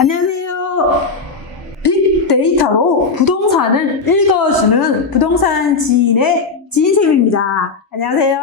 안녕하세요. 빅데이터로 부동산을 읽어주는 부동산 지인의 지인쌤입니다. 안녕하세요.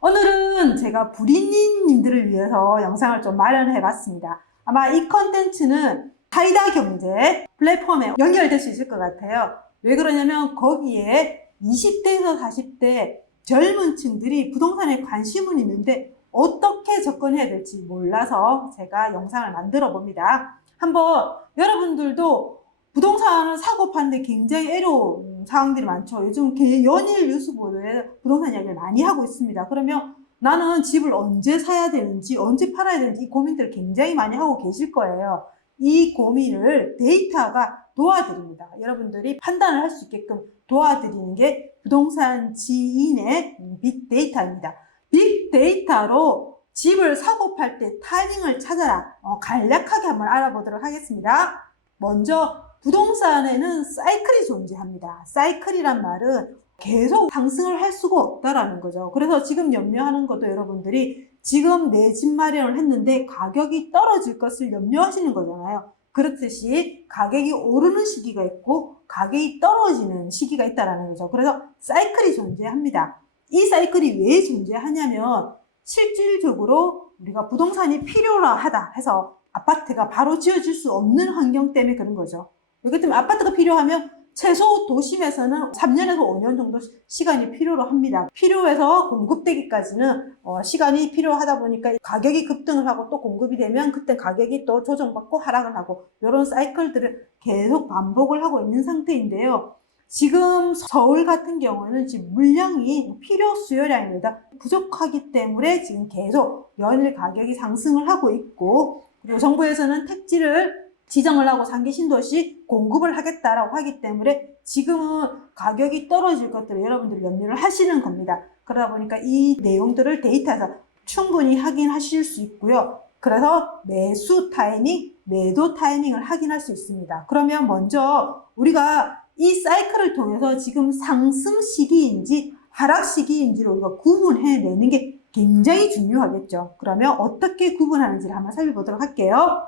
오늘은 제가 불인님들을 위해서 영상을 좀 마련해 봤습니다. 아마 이 컨텐츠는 하이다 경제 플랫폼에 연결될 수 있을 것 같아요. 왜 그러냐면 거기에 20대에서 40대 젊은 층들이 부동산에 관심은 있는데 어떻게 접근해야 될지 몰라서 제가 영상을 만들어 봅니다. 한번 여러분들도 부동산을 사고 파는데 굉장히 애로운 상황들이 많죠. 요즘 연일 뉴스 보도에 부동산 이야기를 많이 하고 있습니다. 그러면 나는 집을 언제 사야 되는지 언제 팔아야 되는지 이 고민들을 굉장히 많이 하고 계실 거예요. 이 고민을 데이터가 도와드립니다. 여러분들이 판단을 할 수 있게끔 도와드리는 게 부동산 지인의 빅데이터입니다. 빅데이터로 집을 사고 팔 때 타이밍을 찾아라. 간략하게 한번 알아보도록 하겠습니다. 먼저 부동산에는 사이클이 존재합니다. 사이클이란 말은 계속 상승을 할 수가 없다라는 거죠. 그래서 지금 염려하는 것도 여러분들이 지금 내 집 마련을 했는데 가격이 떨어질 것을 염려하시는 거잖아요. 그렇듯이 가격이 오르는 시기가 있고 가격이 떨어지는 시기가 있다는 거죠. 그래서 사이클이 존재합니다. 이 사이클이 왜 존재하냐면 실질적으로 우리가 부동산이 필요하다 해서 아파트가 바로 지어질 수 없는 환경 때문에 그런 거죠. 그렇기 때문에 아파트가 필요하면 최소 도심에서는 3년에서 5년 정도 시간이 필요로 합니다. 필요해서 공급되기까지는 시간이 필요하다 보니까 가격이 급등을 하고 또 공급이 되면 그때 가격이 또 조정받고 하락을 하고 이런 사이클들을 계속 반복을 하고 있는 상태인데요. 지금 서울 같은 경우는 지금 물량이 필요 수요량입니다. 부족하기 때문에 지금 계속 연일 가격이 상승을 하고 있고, 그리고 정부에서는 택지를 지정을 하고 상기 신도시 공급을 하겠다라고 하기 때문에 지금은 가격이 떨어질 것들을 여러분들이 염려를 하시는 겁니다. 그러다 보니까 이 내용들을 데이터에서 충분히 확인하실 수 있고요. 그래서 매수 타이밍, 매도 타이밍을 확인할 수 있습니다. 그러면 먼저 우리가 이 사이클을 통해서 지금 상승 시기인지 하락 시기인지를 우리가 구분해내는 게 굉장히 중요하겠죠. 그러면 어떻게 구분하는지를 한번 살펴보도록 할게요.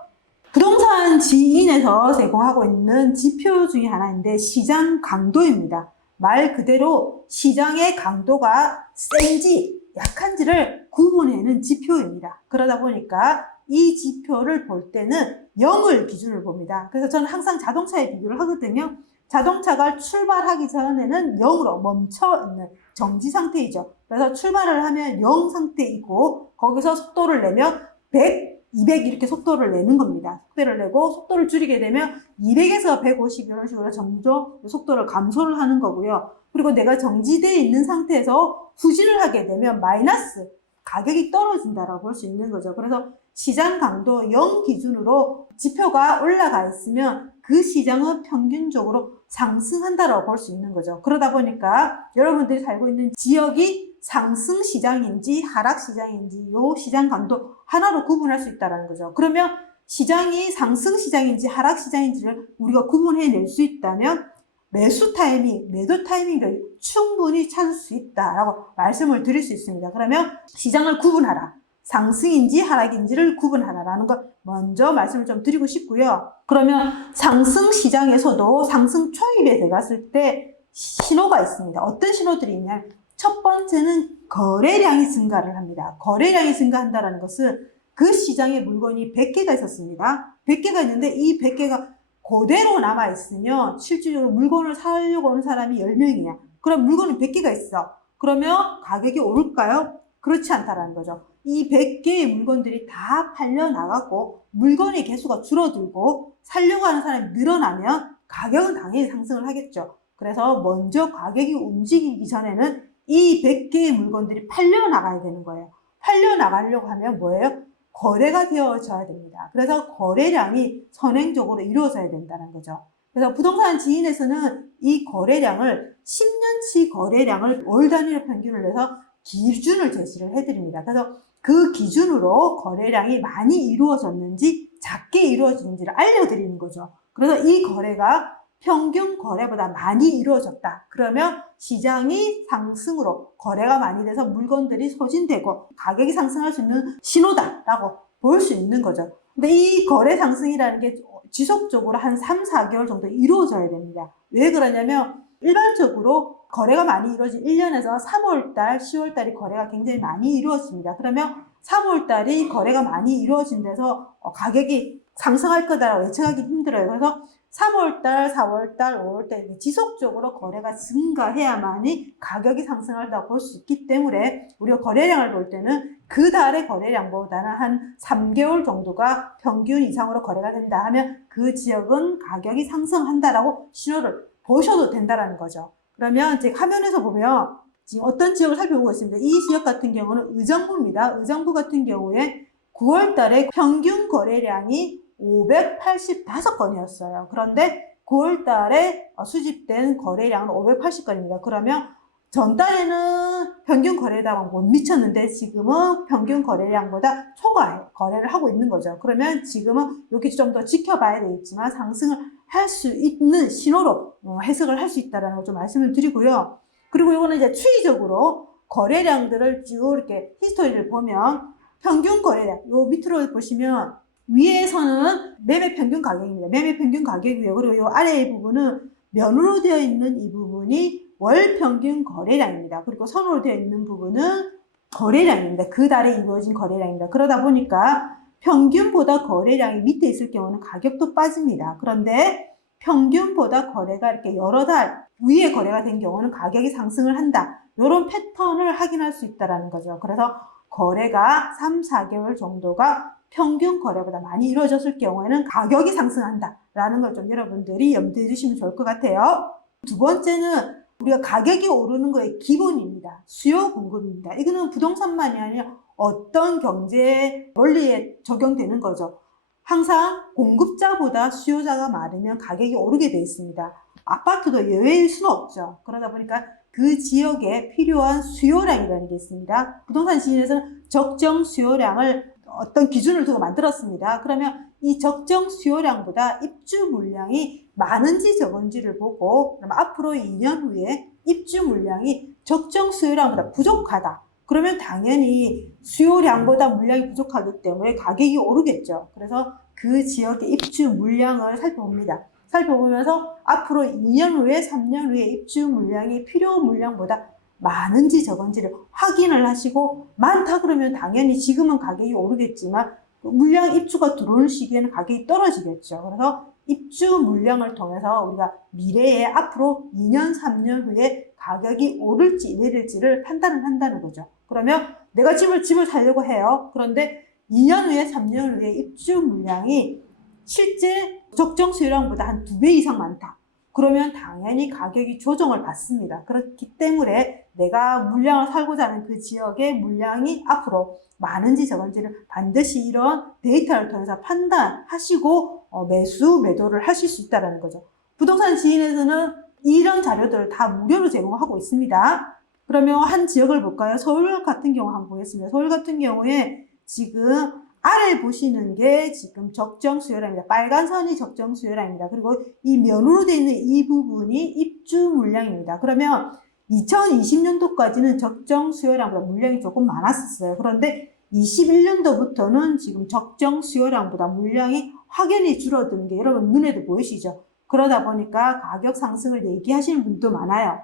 부동산 지인에서 제공하고 있는 지표 중에 하나인데 시장 강도입니다. 말 그대로 시장의 강도가 센지 약한지를 구분해내는 지표입니다. 그러다 보니까 이 지표를 볼 때는 0을 기준으로 봅니다. 그래서 저는 항상 자동차에 비교를 하거든요. 자동차가 출발하기 전에는 0으로 멈춰있는 정지 상태이죠. 그래서 출발을 하면 0 상태이고 거기서 속도를 내면 100, 200 이렇게 속도를 내는 겁니다. 속도를 내고 속도를 줄이게 되면 200에서 150 이런 식으로 점점 속도를 감소를 하는 거고요. 그리고 내가 정지되어 있는 상태에서 후진을 하게 되면 마이너스 가격이 떨어진다라고 볼 수 있는 거죠. 그래서 시장 강도 0 기준으로 지표가 올라가 있으면 그 시장은 평균적으로 상승한다라고 볼 수 있는 거죠. 그러다 보니까 여러분들이 살고 있는 지역이 상승 시장인지 하락 시장인지 이 시장 강도 하나로 구분할 수 있다는 거죠. 그러면 시장이 상승 시장인지 하락 시장인지를 우리가 구분해낼 수 있다면 매수 타이밍, 매도 타이밍을 충분히 찾을 수 있다라고 말씀을 드릴 수 있습니다. 그러면 시장을 구분하라. 상승인지 하락인지를 구분하라라는 걸 먼저 말씀을 좀 드리고 싶고요. 그러면 상승 시장에서도 상승 초입에 들어갔을 때 신호가 있습니다. 어떤 신호들이 있냐면 첫 번째는 거래량이 증가를 합니다. 거래량이 증가한다는 것은 그 시장에 물건이 100개가 있었습니다. 100개가 있는데 이 100개가 그대로 남아있으면 실질적으로 물건을 사려고 하는 사람이 10명이야. 그럼 물건이 100개가 있어. 그러면 가격이 오를까요? 그렇지 않다라는 거죠. 이 100개의 물건들이 다 팔려나가고 물건의 개수가 줄어들고 사려고 하는 사람이 늘어나면 가격은 당연히 상승을 하겠죠. 그래서 먼저 가격이 움직이기 전에는 이 100개의 물건들이 팔려나가야 되는 거예요. 팔려나가려고 하면 뭐예요? 거래가 되어져야 됩니다. 그래서 거래량이 선행적으로 이루어져야 된다는 거죠. 그래서 부동산 지인에서는 이 거래량을 10년치 거래량을 월 단위로 평균을 내서 기준을 제시를 해드립니다. 그래서 그 기준으로 거래량이 많이 이루어졌는지 작게 이루어졌는지를 알려드리는 거죠. 그래서 이 거래가 평균 거래보다 많이 이루어졌다. 그러면 시장이 상승으로 거래가 많이 돼서 물건들이 소진되고 가격이 상승할 수 있는 신호다라고 볼 수 있는 거죠. 근데 이 거래 상승이라는 게 지속적으로 한 3, 4개월 정도 이루어져야 됩니다. 왜 그러냐면 일반적으로 거래가 많이 이루어진 1년에서 3월달, 10월달이 거래가 굉장히 많이 이루어집니다. 그러면 3월달이 거래가 많이 이루어진 데서 가격이 상승할 거다라고 예측하기 힘들어요. 그래서 3월달, 4월달, 5월달 지속적으로 거래가 증가해야만이 가격이 상승한다고 볼 수 있기 때문에 우리가 거래량을 볼 때는 그 달의 거래량보다는 한 3개월 정도가 평균 이상으로 거래가 된다 하면 그 지역은 가격이 상승한다라고 신호를 보셔도 된다라는 거죠. 그러면 제 화면에서 보면 지금 어떤 지역을 살펴보고 있습니다. 이 지역 같은 경우는 의정부입니다. 의정부 같은 경우에 9월 달에 평균 거래량이 585건이었어요. 그런데 9월 달에 수집된 거래량은 580건입니다. 그러면 전달에는 평균 거래량은 못 미쳤는데 지금은 평균 거래량보다 초과해 거래를 하고 있는 거죠. 그러면 지금은 여기 좀 더 지켜봐야 되겠지만 상승을 할 수 있는 신호로 해석을 할 수 있다는 걸 좀 말씀을 드리고요. 그리고 이거는 이제 추이적으로 거래량들을 쭉 이렇게 히스토리를 보면 평균 거래량, 요 밑으로 보시면 위에서는 매매 평균 가격입니다. 매매 평균 가격이고요. 그리고 요 아래 부분은 면으로 되어 있는 이 부분이 월 평균 거래량입니다. 그리고 선으로 되어 있는 부분은 거래량입니다. 그 달에 이루어진 거래량입니다. 그러다 보니까 평균보다 거래량이 밑에 있을 경우는 가격도 빠집니다. 그런데 평균보다 거래가 이렇게 여러 달 위에 거래가 된 경우는 가격이 상승을 한다. 이런 패턴을 확인할 수 있다는 거죠. 그래서 거래가 3, 4개월 정도가 평균 거래보다 많이 이루어졌을 경우에는 가격이 상승한다라는 걸 좀 여러분들이 염두에 두시면 좋을 것 같아요. 두 번째는 우리가 가격이 오르는 거의 기본입니다. 수요 공급입니다. 이거는 부동산만이 아니라 어떤 경제 원리에 적용되는 거죠. 항상 공급자보다 수요자가 많으면 가격이 오르게 되어 있습니다. 아파트도 예외일 수는 없죠. 그러다 보니까 그 지역에 필요한 수요량이라는 게 있습니다. 부동산 시장에서는 적정 수요량을 어떤 기준을 두고 만들었습니다. 그러면 이 적정 수요량보다 입주 물량이 많은지 적은지를 보고 그럼 앞으로 2년 후에 입주 물량이 적정 수요량보다 부족하다. 그러면 당연히 수요량보다 물량이 부족하기 때문에 가격이 오르겠죠. 그래서 그 지역의 입주 물량을 살펴봅니다. 살펴보면서 앞으로 2년 후에 3년 후에 입주 물량이 필요 물량보다 많은지 적은지를 확인을 하시고 많다 그러면 당연히 지금은 가격이 오르겠지만 물량 입주가 들어올 시기에는 가격이 떨어지겠죠. 그래서 입주 물량을 통해서 우리가 미래에 앞으로 2년, 3년 후에 가격이 오를지 내릴지를 판단을 한다는 거죠. 그러면 내가 집을 살려고 해요. 그런데 2년 후에 3년 후에 입주 물량이 실제 적정 수요량보다 한 2배 이상 많다. 그러면 당연히 가격이 조정을 받습니다. 그렇기 때문에 내가 물량을 살고자 하는 그 지역의 물량이 앞으로 많은지 적은지를 반드시 이런 데이터를 통해서 판단하시고 매수, 매도를 하실 수 있다는 거죠. 부동산 지인에서는 이런 자료들을 다 무료로 제공하고 있습니다. 그러면 한 지역을 볼까요? 서울 같은 경우 한번 보겠습니다. 서울 같은 경우에 지금 아래 보시는 게 지금 적정 수요량입니다. 빨간 선이 적정 수요량입니다. 그리고 이 면으로 되어 있는 이 부분이 입주 물량입니다. 그러면 2020년도까지는 적정 수요량보다 물량이 조금 많았었어요. 그런데 21년도부터는 지금 적정 수요량보다 물량이 확연히 줄어드는 게 여러분 눈에도 보이시죠? 그러다 보니까 가격 상승을 얘기하시는 분도 많아요.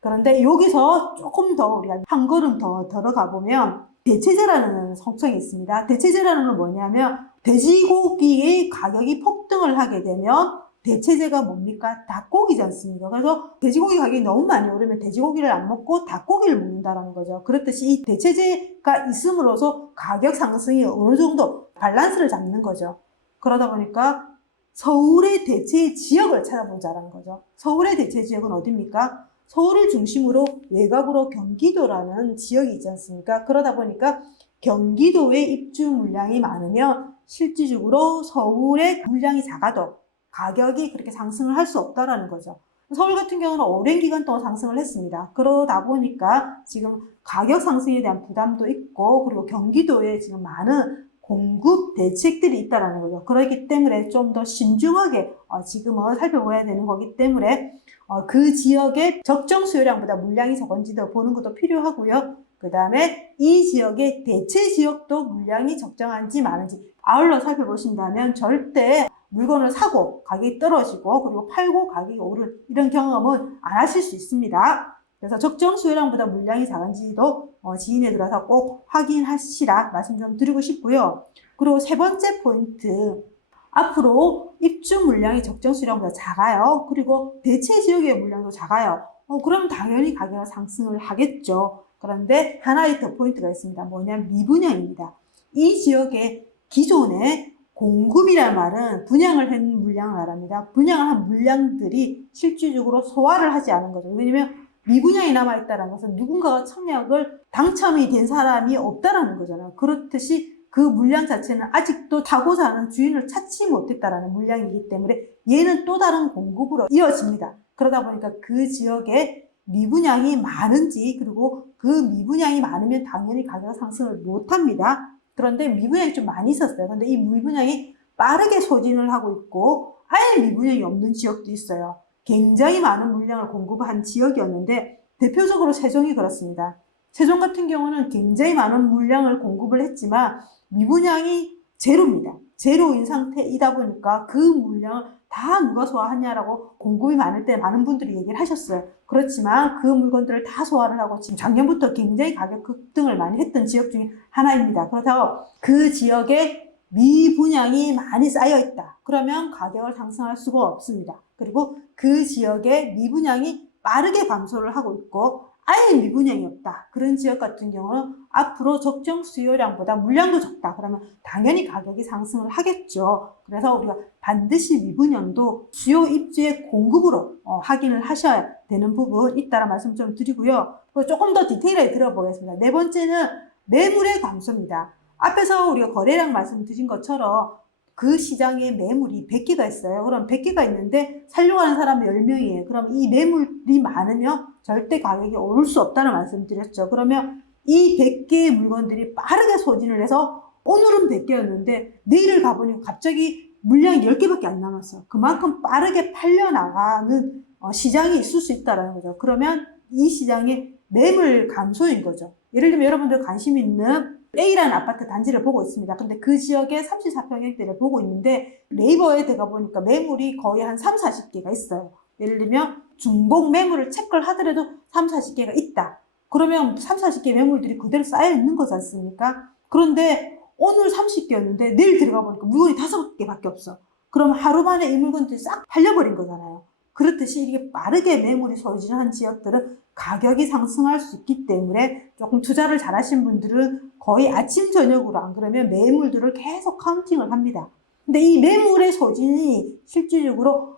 그런데 여기서 조금 더 우리가 한 걸음 더 들어가 보면 대체재라는 속성이 있습니다. 대체재라는 건 뭐냐면 돼지고기의 가격이 폭등을 하게 되면 대체재가 뭡니까? 닭고기지 않습니까? 그래서 돼지고기 가격이 너무 많이 오르면 돼지고기를 안 먹고 닭고기를 먹는다는 거죠. 그렇듯이 이 대체재가 있음으로써 가격 상승이 어느 정도 밸런스를 잡는 거죠. 그러다 보니까 서울의 대체 지역을 찾아보자라는 거죠. 서울의 대체 지역은 어디입니까? 서울을 중심으로 외곽으로 경기도라는 지역이 있지 않습니까? 그러다 보니까 경기도의 입주 물량이 많으면 실질적으로 서울의 물량이 작아도 가격이 그렇게 상승을 할 수 없다라는 거죠. 서울 같은 경우는 오랜 기간 동안 상승을 했습니다. 그러다 보니까 지금 가격 상승에 대한 부담도 있고 그리고 경기도에 지금 많은 공급 대책들이 있다라는 거죠. 그렇기 때문에 좀 더 신중하게 지금은 살펴봐야 되는 거기 때문에 그 지역의 적정 수요량보다 물량이 적은지도 보는 것도 필요하고요. 그 다음에 이 지역의 대체 지역도 물량이 적정한지 많은지 아울러 살펴보신다면 절대 물건을 사고 가격이 떨어지고 그리고 팔고 가격이 오른 이런 경험은 안 하실 수 있습니다. 그래서 적정 수요량보다 물량이 작은지도 지인에 들어서 꼭 확인하시라 말씀 좀 드리고 싶고요. 그리고 세 번째 포인트, 앞으로 입주 물량이 적정 수요량보다 작아요. 그리고 대체 지역의 물량도 작아요. 그럼 당연히 가격은 상승을 하겠죠. 그런데 하나의 더 포인트가 있습니다. 뭐냐면 미분양입니다. 이 지역의 기존에 공급이라는 말은 분양을 한 물량을 말합니다. 분양을 한 물량들이 실질적으로 소화를 하지 않은 거죠. 왜냐면 미분양이 남아있다는 것은 누군가가 청약을 당첨이 된 사람이 없다라는 거잖아요. 그렇듯이 그 물량 자체는 아직도 타고자 하는 주인을 찾지 못했다라는 물량이기 때문에 얘는 또 다른 공급으로 이어집니다. 그러다 보니까 그 지역에 미분양이 많은지 그리고 그 미분양이 많으면 당연히 가격 상승을 못합니다. 그런데 미분양이 좀 많이 있었어요. 근데 이 미분양이 빠르게 소진을 하고 있고 아예 미분양이 없는 지역도 있어요. 굉장히 많은 물량을 공급한 지역이었는데 대표적으로 세종이 그렇습니다. 세종 같은 경우는 굉장히 많은 물량을 공급을 했지만 미분양이 제로입니다. 제로인 상태이다 보니까 그 물량을 다 누가 소화하냐라고 공급이 많을 때 많은 분들이 얘기를 하셨어요. 그렇지만 그 물건들을 다 소화를 하고 지금 작년부터 굉장히 가격 급등을 많이 했던 지역 중에 하나입니다. 그렇다고 그 지역에 미분양이 많이 쌓여 있다. 그러면 가격을 상승할 수가 없습니다. 그리고 그 지역에 미분양이 빠르게 감소를 하고 있고 아예 미분양이 없다. 그런 지역 같은 경우는 앞으로 적정 수요량보다 물량도 적다. 그러면 당연히 가격이 상승을 하겠죠. 그래서 우리가 반드시 미분양도 수요 입주의 공급으로 확인을 하셔야 되는 부분 있다는 말씀 좀 드리고요. 조금 더 디테일하게 들어보겠습니다. 네 번째는 매물의 감소입니다. 앞에서 우리가 거래량 말씀드린 것처럼 그 시장에 매물이 100개가 있어요. 그럼 100개가 있는데 살려고 하는 사람이 10명이에요. 그럼 이 매물이 많으면 절대 가격이 오를 수 없다는 말씀 드렸죠. 그러면 이 100개의 물건들이 빠르게 소진을 해서 오늘은 100개였는데 내일을 가보니까 갑자기 물량이 10개밖에 안 남았어요. 그만큼 빠르게 팔려나가는 시장이 있을 수 있다는 거죠. 그러면 이 시장의 매물 감소인 거죠. 예를 들면 여러분들 관심 있는 A라는 아파트 단지를 보고 있습니다. 근데 그 지역에 34평형대를 보고 있는데 네이버에 들어가 보니까 매물이 거의 한 3, 40개가 있어요. 예를 들면 중복 매물을 체크를 하더라도 3, 40개가 있다. 그러면 3, 40개 매물들이 그대로 쌓여 있는 거지 않습니까? 그런데 오늘 30개였는데 내일 들어가 보니까 물건이 5개밖에 없어. 그럼 하루 만에 이 물건들이 싹 팔려버린 거잖아요. 그렇듯이 이게 빠르게 매물이 소진한 지역들은 가격이 상승할 수 있기 때문에 조금 투자를 잘 하신 분들은 거의 아침 저녁으로 안 그러면 매물들을 계속 카운팅을 합니다. 근데 이 매물의 소진이 실질적으로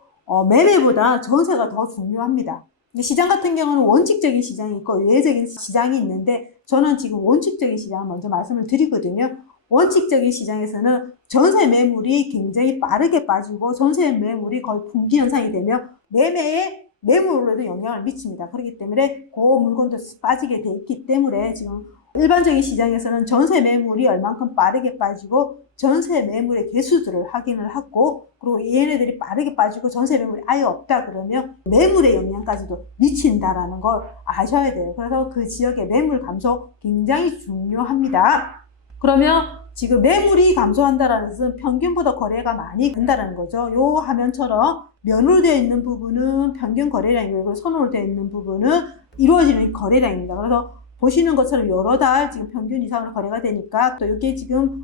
매매보다 전세가 더 중요합니다. 시장 같은 경우는 원칙적인 시장이 있고 예외적인 시장이 있는데 저는 지금 원칙적인 시장을 먼저 말씀을 드리거든요. 원칙적인 시장에서는 전세 매물이 굉장히 빠르게 빠지고 전세 매물이 거의 분기 현상이 되면 매매에 매물에도 영향을 미칩니다. 그렇기 때문에 그 물건도 빠지게 돼 있기 때문에 지금 일반적인 시장에서는 전세 매물이 얼만큼 빠르게 빠지고 전세 매물의 개수들을 확인을 하고 그리고 얘네들이 빠르게 빠지고 전세 매물이 아예 없다 그러면 매물의 영향까지도 미친다라는 걸 아셔야 돼요. 그래서 그 지역의 매물 감소 굉장히 중요합니다. 그러면 지금 매물이 감소한다는 것은 평균보다 거래가 많이 된다는 거죠. 요 화면처럼 면으로 되어 있는 부분은 평균 거래량이고 그리고 선으로 되어 있는 부분은 이루어지는 거래량입니다. 그래서 보시는 것처럼 여러 달 지금 평균 이상으로 거래가 되니까 또 이게 지금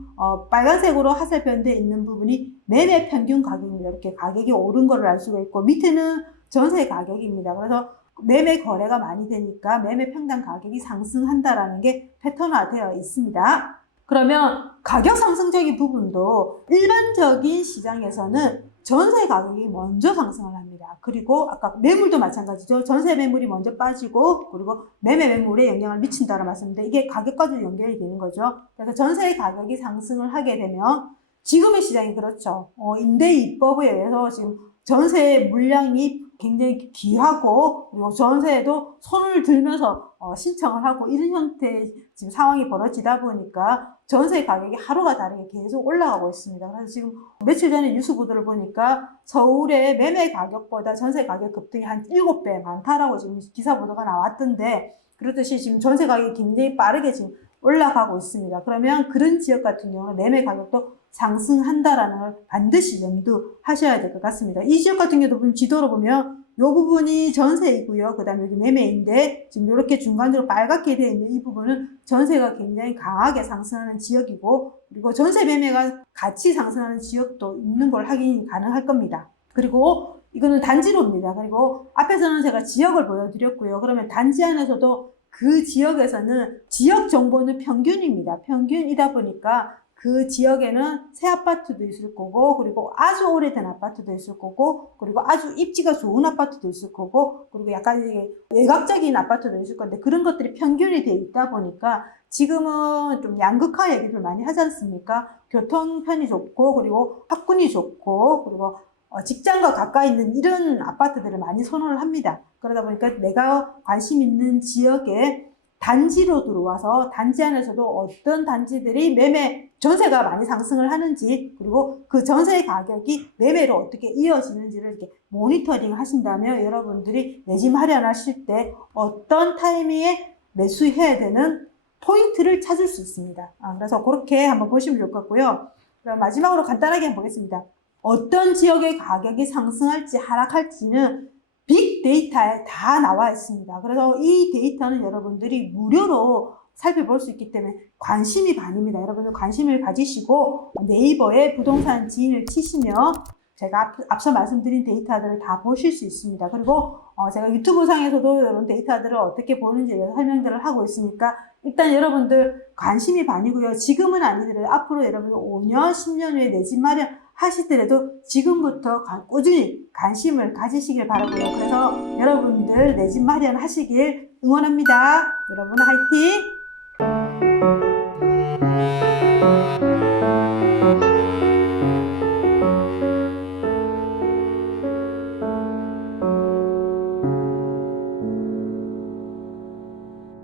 빨간색으로 하살표현되어 있는 부분이 매매 평균 가격입니다. 이렇게 가격이 오른 거를 알 수가 있고 밑에는 전세 가격입니다. 그래서 매매 거래가 많이 되니까 매매 평당 가격이 상승한다라는 게 패턴화되어 있습니다. 그러면 가격 상승적인 부분도 일반적인 시장에서는 전세 가격이 먼저 상승을 합니다. 그리고 아까 매물도 마찬가지죠. 전세 매물이 먼저 빠지고 그리고 매매 매물에 영향을 미친다는 말씀인데 이게 가격과도 연결이 되는 거죠. 그래서 전세 가격이 상승을 하게 되면 지금의 시장이 그렇죠. 임대 입법에 의해서 지금 전세 물량이 굉장히 귀하고 그리고 전세에도 손을 들면서 신청을 하고 이런 형태의 지금 상황이 벌어지다 보니까 전세 가격이 하루가 다르게 계속 올라가고 있습니다. 그래서 지금 며칠 전에 뉴스 보도를 보니까 서울의 매매 가격보다 전세 가격 급등이 한 7배 많다라고 지금 기사 보도가 나왔던데 그렇듯이 지금 전세 가격이 굉장히 빠르게 지금 올라가고 있습니다. 그러면 그런 지역 같은 경우는 매매 가격도 상승한다라는 걸 반드시 염두하셔야 될 것 같습니다. 이 지역 같은 경우도 지도로 보면 이 부분이 전세이고요. 그 다음에 여기 매매인데 지금 이렇게 중간으로 빨갛게 되어 있는 이 부분은 전세가 굉장히 강하게 상승하는 지역이고, 그리고 전세 매매가 같이 상승하는 지역도 있는 걸 확인이 가능할 겁니다. 그리고 이거는 단지로입니다. 그리고 앞에서는 제가 지역을 보여드렸고요. 그러면 단지 안에서도 그 지역에서는 지역 정보는 평균입니다. 평균이다 보니까 그 지역에는 새 아파트도 있을 거고, 그리고 아주 오래된 아파트도 있을 거고, 그리고 아주 입지가 좋은 아파트도 있을 거고, 그리고 약간 이게 외곽적인 아파트도 있을 건데, 그런 것들이 평균이 되어 있다 보니까 지금은 좀 양극화 얘기를 많이 하지 않습니까? 교통편이 좋고, 그리고 학군이 좋고, 그리고 직장과 가까이 있는 이런 아파트들을 많이 선호를 합니다. 그러다 보니까 내가 관심 있는 지역에 단지로 들어와서 단지 안에서도 어떤 단지들이 전세가 많이 상승을 하는지, 그리고 그 전세 가격이 매매로 어떻게 이어지는지를 이렇게 모니터링 하신다면 여러분들이 내 집 마련하실 때 어떤 타이밍에 매수해야 되는 포인트를 찾을 수 있습니다. 그래서 그렇게 한번 보시면 좋을 것 같고요. 그럼 마지막으로 간단하게 한번 보겠습니다. 어떤 지역의 가격이 상승할지 하락할지는 빅데이터에 다 나와 있습니다. 그래서 이 데이터는 여러분들이 무료로 살펴볼 수 있기 때문에 관심이 반입니다. 여러분들 관심을 가지시고 네이버에 부동산 지인을 치시면 제가 앞서 말씀드린 데이터들을 다 보실 수 있습니다. 그리고 제가 유튜브 상에서도 이런 데이터들을 어떻게 보는지에 대해서 설명들을 하고 있으니까 일단 여러분들 관심이 반이고요. 지금은 아니더라도 앞으로 여러분들 5년, 10년 후에 내 집 마련 하시더라도 지금부터 꾸준히 관심을 가지시길 바라고요. 그래서 여러분들 내 집 마련 하시길 응원합니다. 여러분 화이팅!